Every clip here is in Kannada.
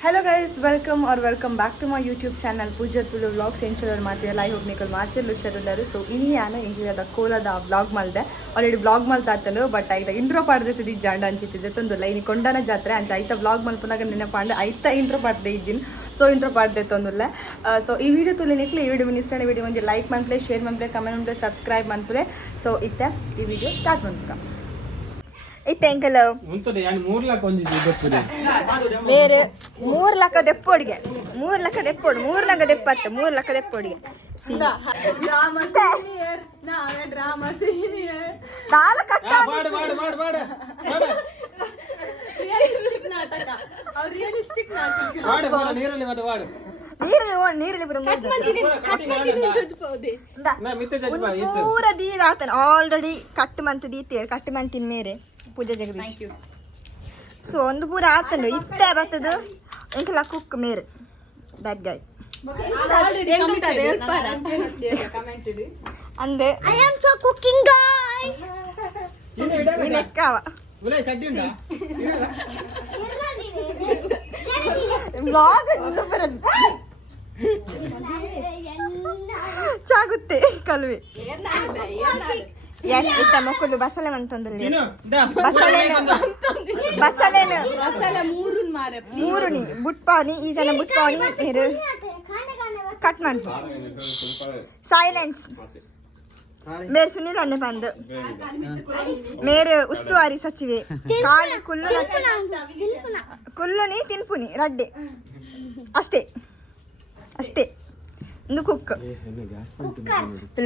Hello guys welcome back to my YouTube channel Pooja Tulu vlogs ಎಂಚಲರ್ ಮಾತಿಯಲ್ಲ ಐ ಹೋಪ್ ನಿಕಲ್ ಮಾತಿರ್ಲು ಶರುಲ್ಲರು ಸೊ ಇನಿ ಯಾನ ಇಂಜಿಯದ ಕೋಲದ ವ್ಲಾಗ್ ಮಲ್ದೆ ಆಲ್ರೆಡಿ ವ್ಲಾಗ್ ಮಲ್ತಾತಲು ಬಟ್ ಐತ ಇಂಟ್ರೋ ಪಾಡ್ದಿದ್ದು ಜಾಂಡ ಅನ್ಸಿತ್ತಿದ್ದೆ ತೊಂದು ಲೈನಿ ಕೊಂಡನ ಜಾತ್ರೆ ಅಂಚ ಐತ ವ್ಲಾಗ್ ಮಲ್ಪನಾಗ ನೆನಪಾಂಡೆ ಐತ ಇಂಟ್ರೋ ಪಾಡ್ದೆ ಇದ್ದೀನಿ ಸೊ ಇಂಟ್ರೋ ಪಾಡ್ದೆ ತೊಂದುಲ್ಲ ಸೊ ಈ ವಿಡಿಯೋ ತುಲಿನಿಕ್ಲೆ ಈ ವಿಡಿಯೋ ಇಷ್ಟ ವಿಡಿಯೋ ಒಂದು ಲೈಕ್ ಮನ್ಪ್ಲೆ ಶೇರ್ ಮನ್ಪ್ಲೆ ಕಮೆಂಟ್ ಮನ್ಪ್ಲೆ ಸಬ್ಸ್ಕ್ರೈಬ್ ಮನ್ಪ್ಲೆ ಸೊ ಇತ್ತೆ ಈ ವಿಡಿಯೋ ಸ್ಟಾರ್ಟ್ ಮಾಡ್ಬೇಕ ಇತ್ತೆ ಎಂಕಲ್ ಉಂತದೆ ಯಾನ್ 3 ಲಕ್ಷ ಒಂದಿದೆ ಗೊತ್ತಿದೆ ಬೇರೆ 3 ಲಕ್ಷ ದೆಪ್ಪೊಡಿಗೆ 3 ಲಕ್ಷ ದೆಪ್ಪೊಡು 3 ಲಕ್ಷ ದೆಪ್ಪತ್ತು 3 ಲಕ್ಷ ದೆಪ್ಪೊಡಿಗೆ ಡ್ರಾಮಾ ಸೀನಿಯರ್ ನಾವೇ ಡ್ರಾಮಾ ಸೀನಿಯರ್ ತಾಲ ಕಟ್ಟ ಮಾಡು ರಿಯಲಿಸ್ಟಿಕ್ ನಾಟಕ ಅವ್ರು ರಿಯಲಿಸ್ಟಿಕ್ ನಾಟಕ ಮಾಡು ನೀರಲ್ಲಿ ಮತ್ತೆ ಮಾಡು ನೀರಲ್ಲಿ ಬರೋ ಪೂರ ದೀದ ಆತನ ಆಲ್ರೆಡಿ ಕಟ್ ಮಂತ್ ದೀತೆ ಕಟ್ ಮಂತಿನ ಮೇರೆ ಪೂಜೆ ಜಗದೀಶ್ ಸೊ ಒಂದು ಪೂರ ಆತಂಡು ಇತ್ತೆ ಬರ್ತದು ಎಂಕಲ ಕುಕ್ ಮೇರೆ ದಟ್ ಗೈ ಅಂದೆ ಐ ಆಮ್ ಸೋ ಕುಕಿಂಗ್ ಗೈ ನೆಕ್ಕವ ಉಲೈ ಕಡ್ಡಿ ಉಂಟಾ ವ್ಲಾಗ್ ಚಾಗುತ್ತೆ ಕಲ್ವಿ ಇತ್ತ ಮಕ್ಕಳು ಬಸಳೆ ಅಂತಂದ್ರೆ ಬಸಳೆನು ಮೂರುನಿ ಬುಟ್ಪಾನಿ ಈ ಜನ ಬುಟ್ಪಾನಿ ಕಟ್ ಮಾಡಿ ಸೈಲೆನ್ಸ್ ಮೇರೆ ಸುನಿಲ್ ಅಣ್ಣೆ ಬಂದು ಮೇರೆ ಉಸ್ತುವಾರಿ ಸಚಿವೆ ಕಾಲಿ ಕುಲ್ಲುನಿ ತಿನ್ಪುನಿ ರಡ್ಡೆ ಅಷ್ಟೇ ಒಂದು ಕುಕ್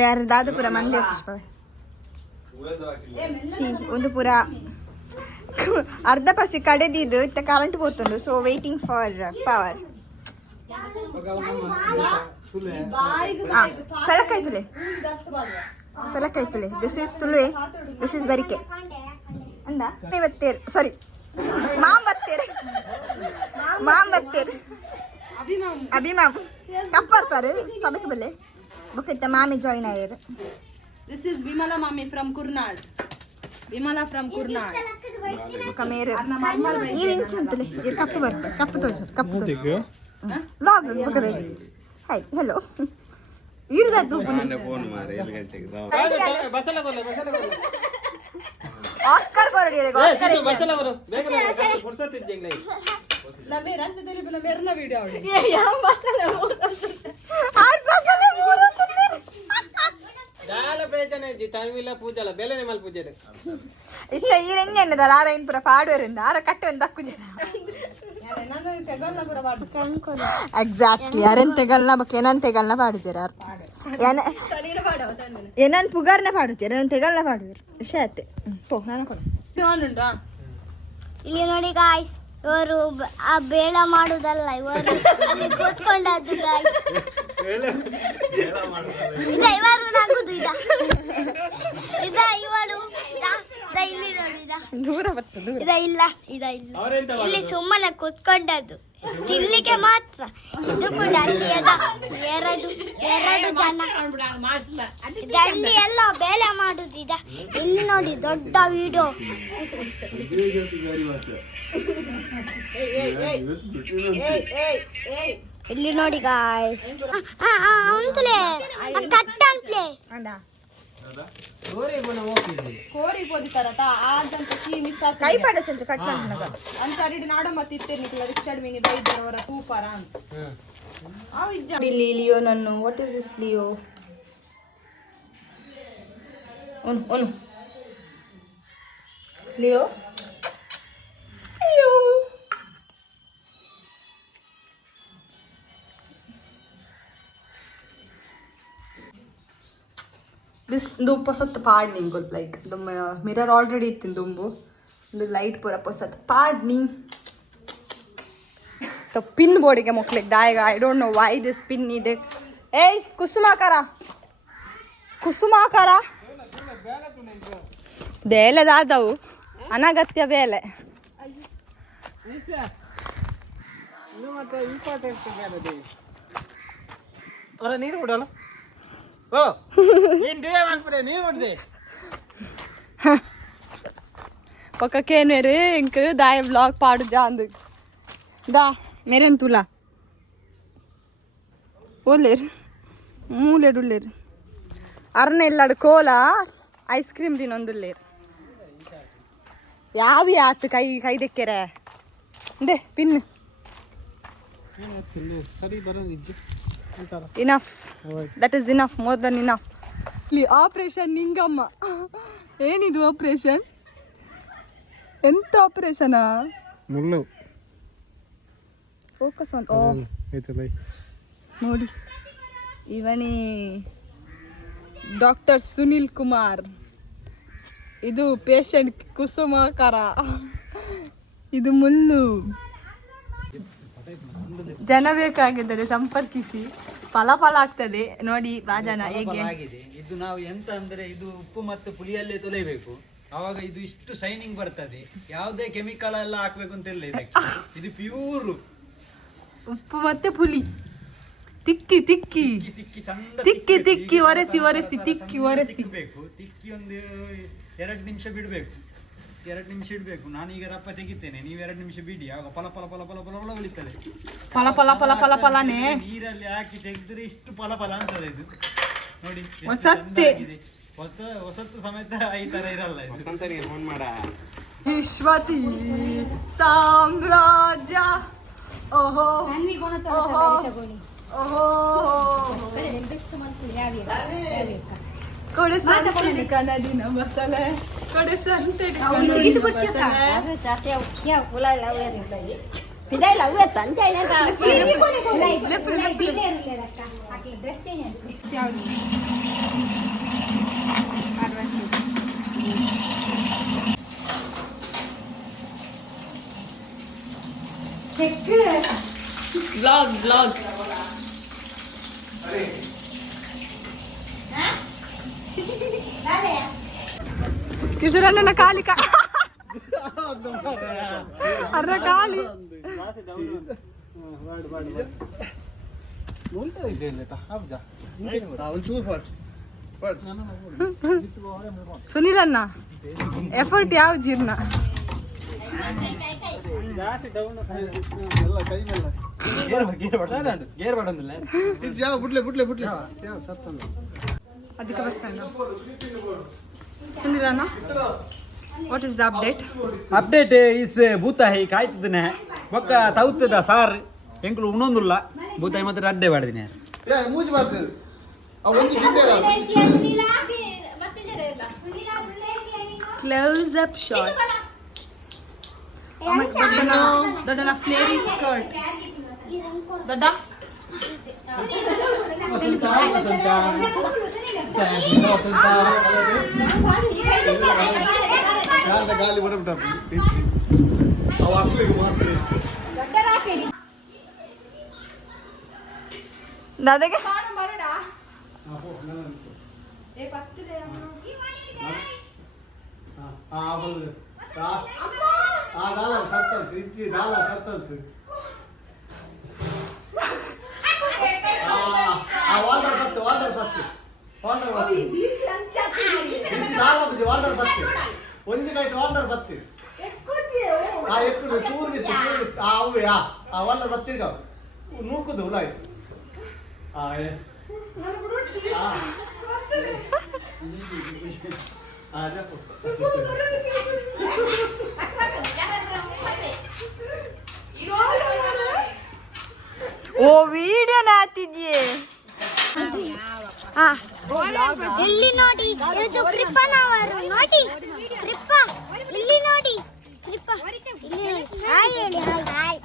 ಯಾರು ದಾದಪುರ ಮಂದೆ ಪುಷ್ಪ ಒಂದು ಪೂರ ಅರ್ಧ ಪಸಿ ಕಡೆದಿದ್ದು ಇತ್ತ ಕರೆಂಟ್ ಹೋಗ್ತುಂಡು ಸೊ ವೇಟಿಂಗ್ ಫಾರ್ ಪವರ್ ಪೆಲಕಾಯ್ತುಲೆ ದಿಸ್ ಇಸ್ ತುಳುವೆ ದಿಸ್ ಇಸ್ ಬರಿಕೆ ಅಂದ ಇವತ್ತೇರು ಸಾರಿ ಮಾಂಬತ್ತೇರು ಅಭಿಮಾಮ್ ಕಪ್ಪರ್ತಾರೆ ಸಭೆಗೆ ಬಲ್ಲೆ ಬುಕ್ಕಿತ್ತ ಮಾಮಿ ಜಾಯಿನ್ ಆಗ್ಯಾರ This is Vimala Mami from Kurnaad. Vimala from Kurnaad. ಕಮೇರು ಈ ರಿಂಚ್ ಅಂತಲೇ ಈ ಕಪ್ಪು ಬರುತ್ತೆ ಕಪ್ಪು ತೋಜು ಲಾಗ್ ಬಕರೆ ಹೈ ಹೆಲೋ ಇರ್ದದ್ದು ಫೋನ್ ಮಾರೆ 7 ಗಂಟೆಗೆ ಬಸಲ ಕೊಲ್ಲ ಆಸ್ಕರ್ ಕೊರಡಿರೆ ಆಸ್ಕರ್ ಬಸಲ ಕೊರು ಬೇಗ ಫುರ್ಸತ್ ಇದ್ದಂಗೆ ನಮ್ಮೆ ರಂಚದಲ್ಲಿ ಬನ ಮೇರ್ನ ವಿಡಿಯೋ ಆಡಿ ಯಾವ ಬಸಲ ಆರ್ ಬಸಲ ಮೂರು ದಾಲ ಪ್ರಯೋಜನ ಜಿ ತನ್ವಿಲ ಪೂಜಲ ಬೆಲೆನೆ ಮಲ್ ಪೂಜೆ ಇತ್ತ ಈ ರೆಂಗೆ ಅನ್ನದ ಆರ ಇನ್ಪುರ ಪಾಡುವರಿಂದ ಆರ ಕಟ್ಟೆ ಒಂದು ದಕ್ಕು ಜನ ಎಕ್ಸಾಕ್ಟ್ಲಿ ಅರೆನ್ ತೆಗಲ್ನ ಬಕ್ಕೆ ಏನನ್ ತೆಗಲ್ನ ಪಾಡುಜರ ಏನನ್ ಪುಗಾರ್ನ ಪಾಡುಜರ ಏನನ್ ತೆಗಲ್ನ ಪಾಡುವರು ವಿಷಯ ಆಯ್ತೆ ಪೋ ನಾನು ಕೊಡು ಇಲ್ಲಿ ನೋಡಿ ಗಾಯ್ಸ್ ಇವರು ಆ ಬೇಡ ಮಾಡುದಲ್ಲ ಇವರು ಅಲ್ಲಿ ಕೂತ್ಕೊಂಡದ್ದು ಗಾಯ್ಸ್ ಇವರು ನಗುದು ಇದ ಇವರು ಇಲ್ಲಿ ನೋಡಿ ದೂರ ಬರ್ತದೆ ಇಲ್ಲ ಇಲ್ಲಿ ಸುಮ್ಮನೆ ಕೂತ್ಕೊಂಡದ್ದು ತಿನ್ಲಿಕ್ಕೆ ಮಾತ್ರ ಇದು ಕೂಡ ಅಲ್ಲಿ ಎರಡು ಜನ ದಂಡಿ ಎಲ್ಲ ಬೇಳೆ ಮಾಡುದಿದ ಇಲ್ಲಿ ನೋಡಿ ದೊಡ್ಡ ವಿಡಿಯೋ ಇಲ್ಲಿ ನೋಡಿ ಗಾಯ್ಸ್ ಅಂತಲೇ ಕಟ್ ಅನ್ಪ್ಲೇ ಕೋರಿ ಪೋದಿತಾರತ ಆದಂತ ಕೀ ಮಿಸ್ ಆತ ಕೈ ಪಾಡ ಚಂಚ ಕಟ್ ಮಾಡ್ನಗ ಅಂತ ರಿಡಿ ನಾಡ ಮತ್ತೆ ಇತ್ತೆ ನಿಕಲ ರಿಕ್ಷಾಡ್ ಮಿನಿ ಬೈದವರ ತೂಪಾರ ಅಂತ ಆ ಇಜ್ಜ ಇಲ್ಲಿ ಲಿಯೋ ನನ್ನು ವಾಟ್ ಇಸ್ ದಿಸ್ ಲಿಯೋ ಒನು ಲಿಯೋ ಅಯ್ಯೋ ದಿಸ್ ದುಂಬು ಪೊಸತ್ ಪಾಡ್ ನಿಂಗ್ ಲೈಕ್ ದ ಮಿರರ್ ಆಲ್ರೆಡಿ ಇತ್ತು ದುಂಬು ಒಂದು ಲೈಟ್ ಪೂರ ಪೊಸತ್ ಪಾಡ್ ನಿಂಗ್ ದ ಪಿನ್ ಬೋರ್ಡಿಗೆ ಮೊಕ್ಲಿಗೆ ದಾಯಗ I don't know why this pin needed ಏಯ್ ಕುಸುಮಾಕರ ಬೇಲೆದಾದವು ಅನಗತ್ಯ ಬೇಲೆ ನೀರು ಬಿಡೋಣ ಓ ನೀನ್ ಡಿಲೇ ಮಾಡ್ಬಿಡೆ ನೀರು ಬಿಡ್ದೆ ఒక కేనేరు ఇంక దాయ బ్లాగ్ పాడు జాందు దా ಮೇರೆನ್ ತುಲಾ ಓಲೇರ್ ಮೂಲೆಡುಲ್ಲೇರ್ ಅರ್ನ ಎಲ್ಲಾಡು ಕೋಲ ಐಸ್ ಕ್ರೀಮ್ ತಿನ್ನೊಂದುಲ್ಲೇರ್ ಯಾವ ಆತು ಕೈ ದೆಕ್ಕೆರೆ ದೇ ಪಿನ್ ಸರಿ ಬರೋದಿದ್ದು enough that is enough more than enough ಇಲ್ಲಿ ಆಪರೇಷನ್ ನಿಂಗಮ್ಮ ಏನಿದು ಆಪರೇಷನ್ ಎಂತ ಆಪರೇಷನಾ ಮುಳ್ಳು ಫೋಕಸ್ ಆನ್ ಓ ನೋಡಿ ಇವನೇ ಡಾಕ್ಟರ್ ಸುನಿಲ್ ಕುಮಾರ್ ಇದು ಪೇಷಂಟ್ ಕುಸುಮಾಕರ ಇದು ಮುಳ್ಳು ಜನ ಬೇಕಾಗಿದ್ದರೆ ಸಂಪರ್ಕಿಸಿ ಫಲ ಆಗ್ತದೆ ನೋಡಿ ಬಾ ಜನ ಹೇಗೆ ಆಗಿದೆ ಇದು ನಾವು ಎಂತ ಅಂದ್ರೆ ಇದು ಉಪ್ಪು ಮತ್ತು ಪುಳಿಯಲ್ಲೇ ತೊಳೆಯಬೇಕು ಆವಾಗ ಇದು ಇಷ್ಟು ಶೈನಿಂಗ್ ಬರ್ತದೆ ಯಾವುದೇ ಕೆಮಿಕಲ್ ಎಲ್ಲ ಹಾಕ್ಬೇಕು ಅಂತ ಇಲ್ಲ ಇದಕ್ಕೆ ಇದು ಪ್ಯೂರ್ ಉಪ್ಪು ಮತ್ತೆ ಪುಳಿ ತಿಕ್ಕಿ ತಿಕ್ಕಿ ತಿಕ್ಕಿ ಚಂದ ತಿಕ್ಕಿ ತಿಕ್ಕಿ ಒರೆಸಿ ತಿಕ್ಕಿ ಒರೆಸಿ ತಿಕ್ಕಬೇಕು ತಿಕ್ಕಿ ಒಂದು 2 ನಿಮಿಷ ಬಿಡ್ಬೇಕು 2 ನಿಮಿಷ ಇಡ್ಬೇಕು ನಾನೀಗ ರಪ್ಪ ತೆಗಿತೇನೆ ನೀವು 2 ನಿಮಿಷ ಬಿಡಿ ಆಗ ಪಲ ಪಲ ಪಲ ಪಲ ಪಲ ಪಲ ಉಳಿತದೆ ಫಲ ಫಲ ಫಲ ಫಲ ಫಲನೇ ನೀರಲ್ಲಿ ಹಾಕಿ ತೆಗೆದ್ರೆ ಇಷ್ಟು ಫಲ ಫಲ ಅಂತದೆ ಇದು ನೋಡಿ ಎಷ್ಟು ಹೊಸತ್ತೆ. ಚಂದ ಆಗಿದೆ. ಹೊಸತ್ತು ಸಮೇತ ಈ ತರ ಇರಲ್ಲ ಇದು ವಿಶ್ವತಿ ಸಾಮ್ರಾಜ್ಯ ಓಹೋ ಓಹೋ ಓಹೋ ಕೊಡೆ ಸಂತೆಡಿ ಕನ್ನಡಿನ ಮಸಾಲೆ ಕೊಡೆ ಸಂತೆಡಿ ಕನ್ನಡಿನ ಮಸಾಲೆ ಬ್ಲಾಗ್ ಕಿಶೋರಣ್ಣನ ಕಾಲಿಕ ಅರ್ರ ಕಾಲಿ ಸುನಿಲಣ್ಣ ಎಫರ್ಟ್ ಯಾವ ಜೀರ್ಣ ಅದಕ್ಕೆ ಬರ್ಸಣ್ಣ ಸುನಿಲಣ್ಣ what is the update update is ಬೂತಾಯಿ ಕಾಯ್ತಿದ್ದೇನೆ ಒಕ್ಕ ತೌತದ ಸಾರ್ ಎಂಕ್ಲು ಉಣ್ಣೊಂದುಲ್ಲ ಬೂತಾಯಿ ಮಾತ್ರ ಅಡ್ಡೆ ಮಾಡಿದ್ದೀನಿ ಮೂಜಿ ಮಾಡ್ತೇವೆ ಒಂದು ಗಿಡ್ಡೆ ಕ್ಲೋಸ್ ಅಪ್ ಶಾಟ್ ದೊಡ್ಡನ ಫ್ಲೇರಿ ಸ್ಕರ್ಟ್ ದೊಡ್ಡ ಗಾಳಿ ಹೊರಬಿಟ್ಟ ಅವು ಅಕ್ಕಳಿಗೆ ಮಾತ್ರ ದಾದಾಗೆ ಸತ್ತಂತು ಇಜ್ಜಿ ದಾಲ ಸತ್ತಂತು ವಾಟರ್ ಬತ್ತು ವಾಟರ್ ಬತ್ತು ಒಂದು ಗಂಟೆ ವಾಟರ್ ಬತ್ತು ఎక్కుడు చూరు అవి వాళ్ళ బతిగా నూకుదు ఉలాయి ఎస్ ಓ ವಿಡಿಯೋ ನಾತಿದ್ಯೆ ಇಲ್ಲಿ ನೋಡಿ ಇದು ಕೃಪನವರು ನೋಡಿ ಕೃಪ ಇಲ್ಲಿ ನೋಡಿ ಕೃಪ ಇಲ್ಲಿ ನೋಡಿ ಹಾಯ್ ಹೇಳಿ ಹಾಯ್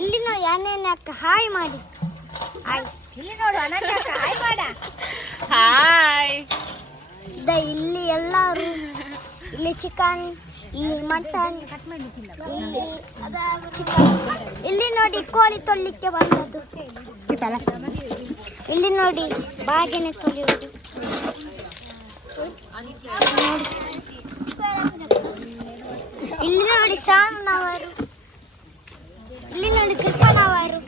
ಇಲ್ಲಿ ನೋಡಿ ಅಣ್ಣನ ಅಕ್ಕ ಹಾಯ್ ಮಾಡಿ ಹಾಯ್ ಇಲ್ಲಿ ನೋಡು ಅಣ್ಣನ ಅಕ್ಕ ಹಾಯ್ ಮಾಡ ಹಾಯ್ ಇಲ್ಲಿ ಎಲ್ಲರೂ ಇಲ್ಲಿ ಚಿಕನ್ ಇಲ್ಲಿ ಮಟನ್ ಇಲ್ಲಿ ಚಿಕನ್ ಇಲ್ಲಿ ನೋಡಿ ಕೋಳಿ ತೊಳ್ಲಿಕ್ಕೆ ಬಂದದ್ದು ಇಲ್ಲಿ ನೋಡಿ ಬಾಗಿನ ತೊಳೆಯುವುದು ಇಲ್ಲಿ ನೋಡಿ ಸಾಮ್ನವರು ಇಲ್ಲಿ ನೋಡಿ ಕೃಪನವರು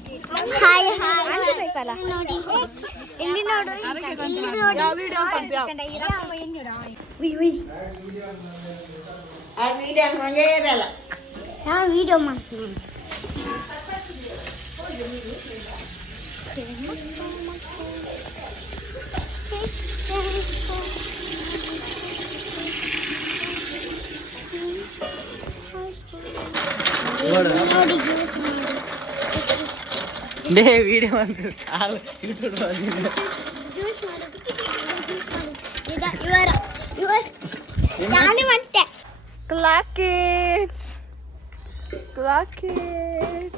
ಹಾಯ್ ಹಾಯ್ ನೋಡಿ ಇಲ್ಲಿ ನೋಡು ಇಲ್ಲಿ ನೋಡಿ ನಾನು ವಿಡಿಯೋ ಮಾಡ್ತೀನಿ ಡೇ ವಿಡಿಯೋ ಅಂದ್ರೆ ಕಾಲು ಯೂಟ್ಯೂಬ್ ನಾನು ಮತ್ತೆ Clock it.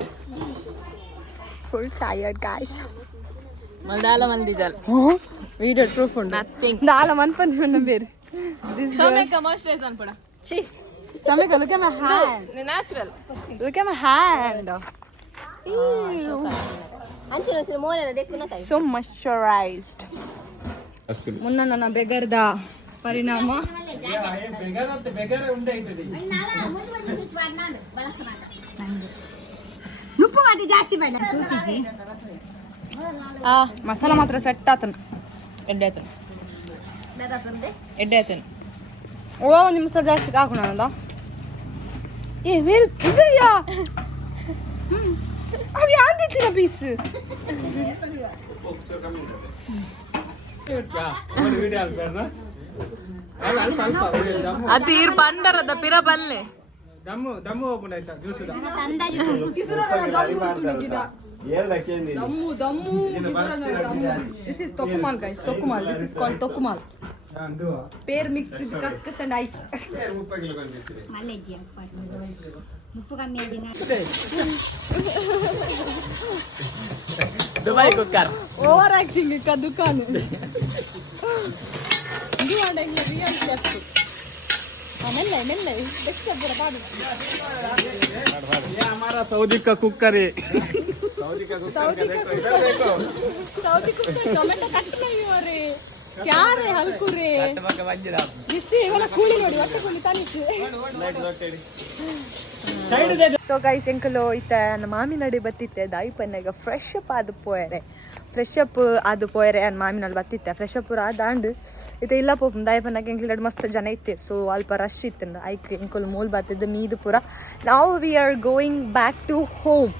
Full tired, guys. ಮಲ್ದಾಲ ಮಂದಿಜಲ್ Video proof ಉಂಟು. Nothing. ನಾಳೆ ಮನ್ಪನ್ ಬೇರೆ. This girl. ಸಮಯಕ್ಕೆ ಮಾಯಿಶ್ಚರೈಸ್ ಅನ್ಪಡ Samika, look at my hand. Natural Look at my hand. So moisturized. ಮುನ್ನ ನನ್ನ ಬೆಗರ್ದ ಪರಿಣಾಮ ಉಪ್ಪು ಮಾಡಿ ಜಾಸ್ತಿ ಬೇಡ ಮಸಾಲ ಮಾತ್ರ ಸೆಟ್ ಆತನ ಎಡ್ಡೆ ಆತನ ಓ ಒಂದು ಮಸಾಲ ಜಾಸ್ತಿ ಹಾಕೋಣ ಅಂದ ಏ ಬೇರೆ ಇದೆಯಾ ಅದು ಯಾಂದಿತ್ತಿನ ಪೀಸ್ ಅದು ಇರ್ ಪಂಡರದ ಪಿರ ಬಲ್ಲೆ ದಮ್ಮು ಓಪನ್ ಆಯ್ತಾ juice This is Tokumal, guys. Tokumal. This is called Tokumal. Pear mixed with cuscus and ice. ಉಪ್ಪು ಕಮ್ಮಿ ಆಗಿದೆ Dubai cooker Over acting ka dukan. Hindi wala yung real chef. Melle. Deksa pura paadu. ये हमारा सऊदी का कुकर है Saudi cooker tomato cut nahi ho re. क्या रे हल्कू रे. जिससे वाला कूली नोडी वट्टे कूली तानिಕ್ಕೆ. ಸೊ ಗೈಸ್ ಎಂಕಲು ಇತ್ತ ನನ್ನ ಮಾಮಿನಡಿ ಬತ್ತಿತ್ತೆ ದಾಯಿ ಪನ್ನೆಗ ಫ್ರೆಶ್ ಅಪ್ ಆದ ಪೋಯರೆ ನನ್ನ ಮಾಮಿನಲ್ಲಿ ಬತ್ತಿತ್ತೆ ಫ್ರೆಶ್ ಅಪ್ ಆದಾಂಡ್ ಇತ್ತ ಇಲ್ಲ ಪೋಪು ದಾಯಿ ಪನ್ನಗ ಎಂಕ್ಲಡ್ ಮಸ್ತ್ ಜನ ಇತ್ತೆ ಸೊ ಅಲ್ಪ ರಶ್ ಇತ್ತು ಐಕ್ ಎಂಕಲು ಮೂಲ್ ಬತ್ತಿದ್ದು ಮೀದು ಪೂರ ನಾವು we are going back to home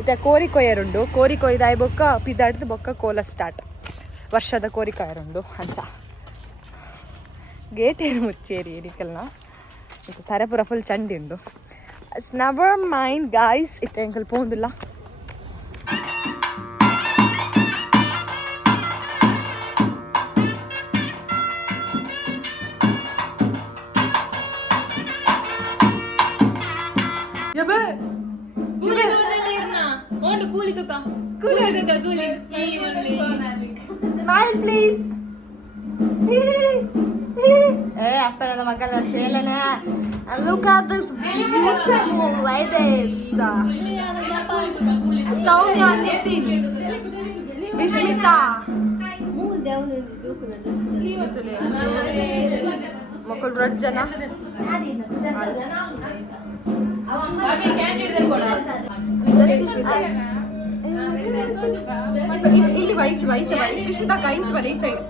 ಇತ್ತ ಕೋರಿ ಕೊಯ್ಯರುಂಡು ಕೋರಿ ಕೊಯ್ದಾಯಿ ಬೊಕ್ಕ ಪಿದಾಡ್ದು ಬೊಕ್ಕ ಕೋಲ ಸ್ಟಾರ್ಟ್ ವರ್ಷದ ಕೋರಿ ಕೊಯ್ಯರುಂಡು ಅಂತ ಗೇಟ್ ಏರು ಮುಚ್ಚೇರಿ ಏರಿಕಲ್ನ ಇತ್ತು ತರೆ ಪೂರ ಫುಲ್ ಚಂಡಿ ಉಂಡು It's never mind, guys. It's ankle pondula. ಕೂಲಿ Smile, please. Hey, after the magala selena. And look at this beautiful ladies. Soumya, Nitin, Vishmita. Makul Rajana. ಇಲ್ಲಿ ಬಾ ವಿಷ್ಮಿತಾ ಇಂಚ್ ಬರ ಈ ಸೈಡ್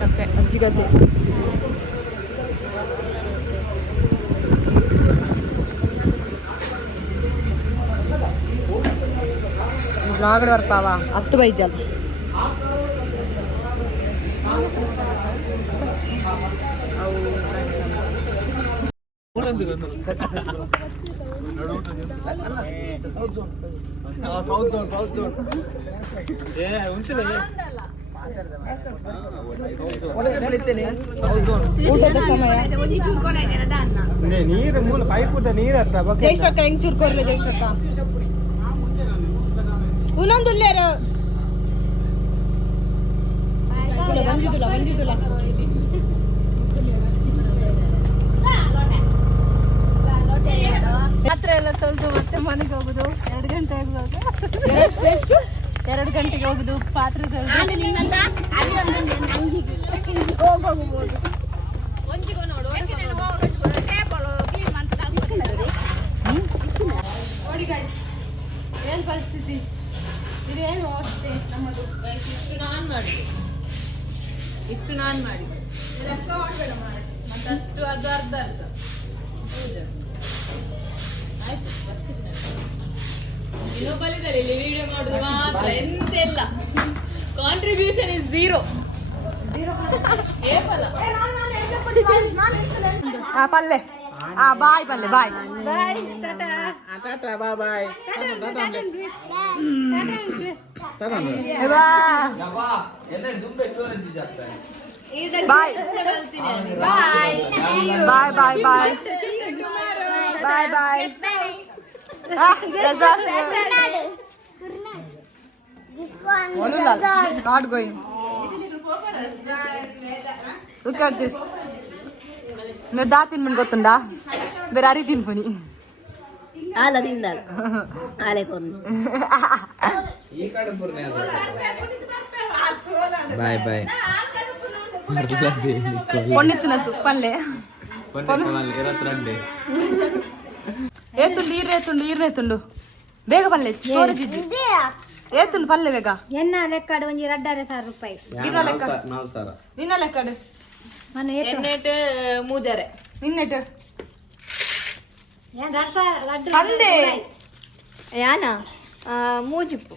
ಕತೆ ಅಜ್ಜಿಗತೆ ಬ್ಲಾಗ್ ಬರ್ತಾವ 10 ಬೈಜಲ್ ಊಟದ ಸಮಯ. ನೀರು ಮೂಲ ಪೈಪ್ ನೀರು ಹತ್ರ ಜೈಶ್ರಕ್ಕ ಹೆಂಗ್ ಚುರ್ಕೋರ್ಲೆ ಜೈಶ್ರಕ್ಕ ಇನ್ನೊಂದು ಉಲ್ಲೇರು ಬಂದಿದ್ದುಲ ರಾತ್ರಿ ಎಲ್ಲ ತೊಳೆದು ಮತ್ತೆ ಮನೆಗೆ ಹೋಗುದು 2 ಗಂಟೆ ಹೋಗುವಾಗ 2 ಗಂಟೆಗೆ ಹೋಗುದು ಪಾತ್ರೆ ಹೋಗ್ಬೋದು. ನೋಡಿ ಗಾಯ್ಸ್ ಏನ್ ಪರಿಸ್ಥಿತಿ ಇದೇನು ಅವಸ್ಥೆ ನಮ್ಮದು. ಇಷ್ಟು ನಾನು ಮಾಡಿ ಮತ್ತಷ್ಟು ಅದು ಅರ್ಧ ಆಯ್ತು. ಇನ್ನೊಬ್ಬಲಿದ್ದಾರೆ ಇಲ್ಲಿ ವಿಡಿಯೋ ಮಾಡುದು ಮಾತ್ರ, ಎಂತೆಲ್ಲ ಕಾಂಟ್ರಿಬ್ಯೂಷನ್ ಇಸ್ 0. ಪಲ್ಲೆ ಬಾಯ್ ಪಲ್ಲೆ ಬಾಯ್ ಬಾಯ್ ಬಾಯ್ ಬಾಯ್ ಬಾಯ್ ಬಾಯ್ ಬಾಯ್ ಬಾಯ್. Not going. Look at this. మీరు దా తినమని గొత్తుందా మీరు అరి తినుకొని అలా తిండాలి అలా కొన్ని ಬಾಯ್ ಬಾಯ್ కొన్ని తినద్దు పనులే ఏతుండు ఈరేతుండు ಬೇಗ ಪಲ್ಲೆ ಸ್ಟೋರೇಜ್ ಇದ್ದು ಏತುಂಡು ಪಲ್ಲೆ ಬೇಗ ಎನ್ನ ಲೆಕ್ಕಡು ಒಂಜಿ 2,500 ರೂಪಾಯಿ ನಿನ್ನ ಲೆಕ್ಕಡು ಎನ್ನೆಟ್ ಮೂಜರೆ ನಿನ್ನೆಟ್ಟು ಲಡ್ಡು ಪಲ್ಲೆ ಯಾನ ಮೂಜಿಪ್ಪು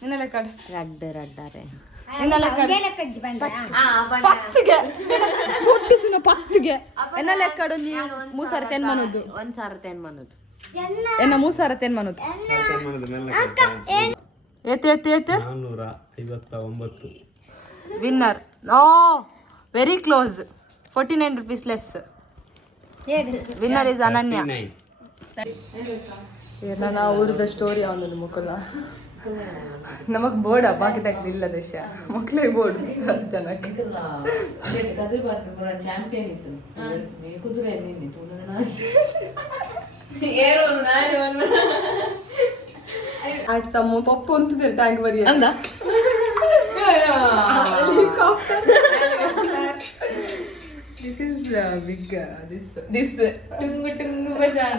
ನಿನ್ನ ಲೆಕ್ಕಡು ರಡ್ಡಾರೆ ನಿನ್ನ ಲೆಕ್ಕಡು ಪತ್ತಿಗೆ ಹುಟ್ಟಿಸಿನ ಪತ್ತಿಗೆ ಎನ್ನ ಲೆಕ್ಕಡು ನೀವು 3 ಸಾರಿ ತೆನ್ಮನದು 1 ಸಾರ ತೆನ್ಮನದು ಎನ್ನ 3 ಸಾರಿ ತೆನ್ಮನದು ಏತು 459 winner oh very close 49 rupees less winner is Ananya. ನನ್ನ ಊರದ ಸ್ಟೋರಿ ಅವನದು ಮುಕುಲ ನಮಗ್ ಬೋರ್ಡ್ ಬಾಕಿದಾಗ ಇಲ್ಲ ದೇಶ ಮಕ್ಳಿಗೆ ಬೋರ್ಡ್ ಜನಕ್ಕೆ ಚಾಂಪಿಯನ್ ಇತ್ತು ಕುದುರೆ ನಿನ್ನಿತ್ತು ಆಡ್ಸಮ್ಮ ಪಪ್ಪು ಅಂತಿದೆ ಟ್ಯಾಂಕ್ ಬರಿ ಅಂದ This is big. ದಿಸ್ ಟುಂಗು ಟುಂಗು ಬಜಾರ್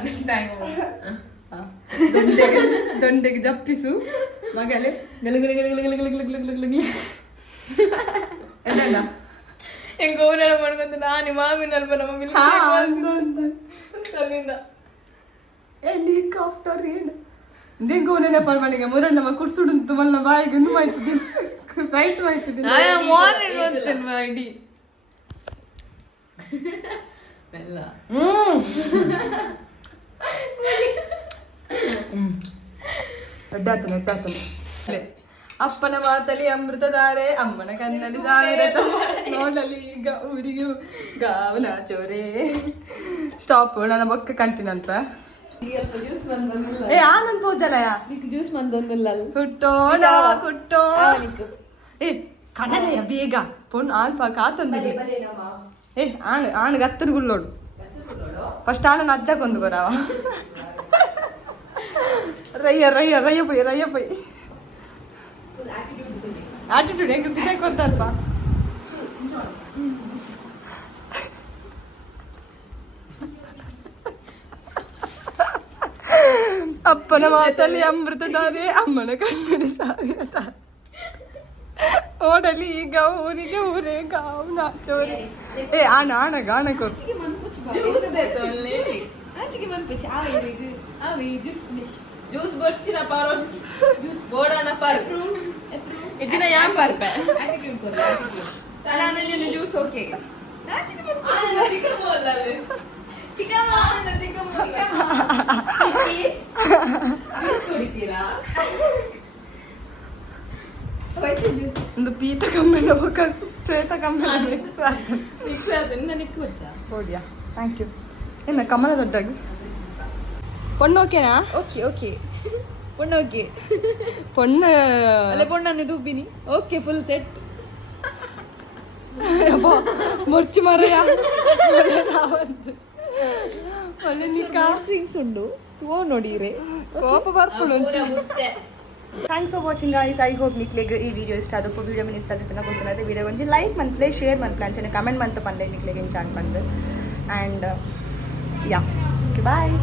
ದೊಂಡೆಗೆ ಜಪ್ಪಿಸು ಮಗಲೇ ಎಲ್ಲ ಹೆಂಗ ಓನಾಡ ಮಾಡ್ಕೊಂತ ನಾನು ಮಾಮಿನ ಅಲ್ಪ ನಮ್ಮ ಅಲ್ಲಿಂದ ಹೆಲಿಕಾಪ್ಟರ್ ಏನು ದೇಗೋನೆ ಪರ್ಮನೆಗೆ ಮುರಣ್ಣ ನಮ್ಮ ಕುಡ್ಸುಡುಂತು ಮಲ್ಲ ಬಾಯಿಗೆ ಒಂದು ಮಾಯ್ತಿದ್ದೀನಿ ರೈಟ್ ಮಾಯ್ತಿದ್ದೀನಿ ಇಡೀ ಎಲ್ಲ ಎಡ್ಡಾತು ಅಪ್ಪನ ಮಾತಲಿ ಅಮೃತಧಾರೆ ಅಮ್ಮನ ಕಣ್ಣಲ್ಲಿ ಸಾವಿರ ನೋಡಲಿ ಈಗ ಹುಡುಗಿ ಗಾವನ ಚೋರೆ ಸ್ಟಾಪ್ ನನ್ನ ಬೊಕ್ಕ ಕಂಟಿನಂತ ಏ ಆನಂದ್ ಪೂಜಲಯ ಜ್ಯೂಸ್ ಮಂದೊಂದಿಲ್ಲ ಹುಟ್ಟೋಣ ಏ ಕಣದಯ್ಯ ಬೇಗ ಪೊಣ್ಣು ಆನ್ಪ ಕಾತಂದಿಲ್ಲ ಏ ಆಣ್ ಗತ್ತರ್ ಗುಳ್ಳೋಡು ಫಸ್ಟ್ ಆಣನ ಅಜ್ಜಕ್ಕೊಂದು ಬರವ ರಯ್ಯ ಪೈ ಆಟಿಟ್ಯೂಡ್ ಹೆಂಗ್ ಬಿದ್ದೆ ಕೊಡ್ತಾರಪ್ಪ. ಅಪ್ಪನ ಮಾತಲ್ಲಿ ಅಮೃತಧಾರೆ ಅಮ್ಮನ ಕಣ್ಣಡಿ ಸಾವಿರ ಓಡಲಿ ಈಗ ಊರಿಗೆ ಊರೇ ಗಾವ್ ನಾಚೋರೆ ಏ ಆಣ ಕೊಡು ಜ್ಯೂಸ್ ಬರ್ತಿನ ಪಾರೋ ಜ್ಯೂಸ್ ಬೋಡಾನ ಪಾರ್ ಇದನ್ನ ಯಾಂ ಪಾರ್ಪೆ ಅಲ್ಲ ಜ್ಯೂಸ್ ಓಕೆ ನಾಚಿಕೆ ಬಂತು ಒಂದು ಪೀತ ಕಮ್ಮೆಲ್ಲ ಶ್ವೇತ ಕಮ್ಮೆಲ್ಲ ಹೋದ್ಯಾ ಥ್ಯಾಂಕ್ ಯು ಏನ ಕಮಲ ದೊಡ್ಡಾಗಿ பொண்ணு ஓகேனா ಓಕೆ ಓಕೆ பொண்ணு ಓಕೆ பொண்ணு ಅಲ್ಲ பொண்ணு ದೂಬಿನಿ ಓಕೆ ಫುಲ್ ಸೆಟ್ ಮುರ್ಚು ಮರೆಯ ಒಳ್ಳೆ ನಿಕ್ಕಾ ಸ್ವಿಂಗ್ಸ್ ಉಂಡು ತೋ ನೋಡಿರೆ ಕೋಪ ಬರ್ಪುಡು thanks for watching guys I hope ನಿಕ್ಲೆಗ್ ಈ ವಿಡಿಯೋ ಇಷ್ಟ ಆದಪ್ಪ ವಿಡಿಯೋ ಮೀನು ಇಷ್ಟ ಆಗುತ್ತೆ ಗೊತ್ತಿಲ್ಲ ವಿಡಿಯೋ ಒಂದು ಲೈಕ್ ಮಂತ್ಲೆ ಶೇರ್ ಮಂತ್ಲೆ ಅಂಚನೆ ಕಮೆಂಟ್ ಮಂತ್ ಪಂಡೆ ನಿಕ್ಲೆಗ್ ಎಂಚಾನ್ ಬಂದು ಆ್ಯಂಡ್ ಯಾ ಓಕೆ ಬಾಯ್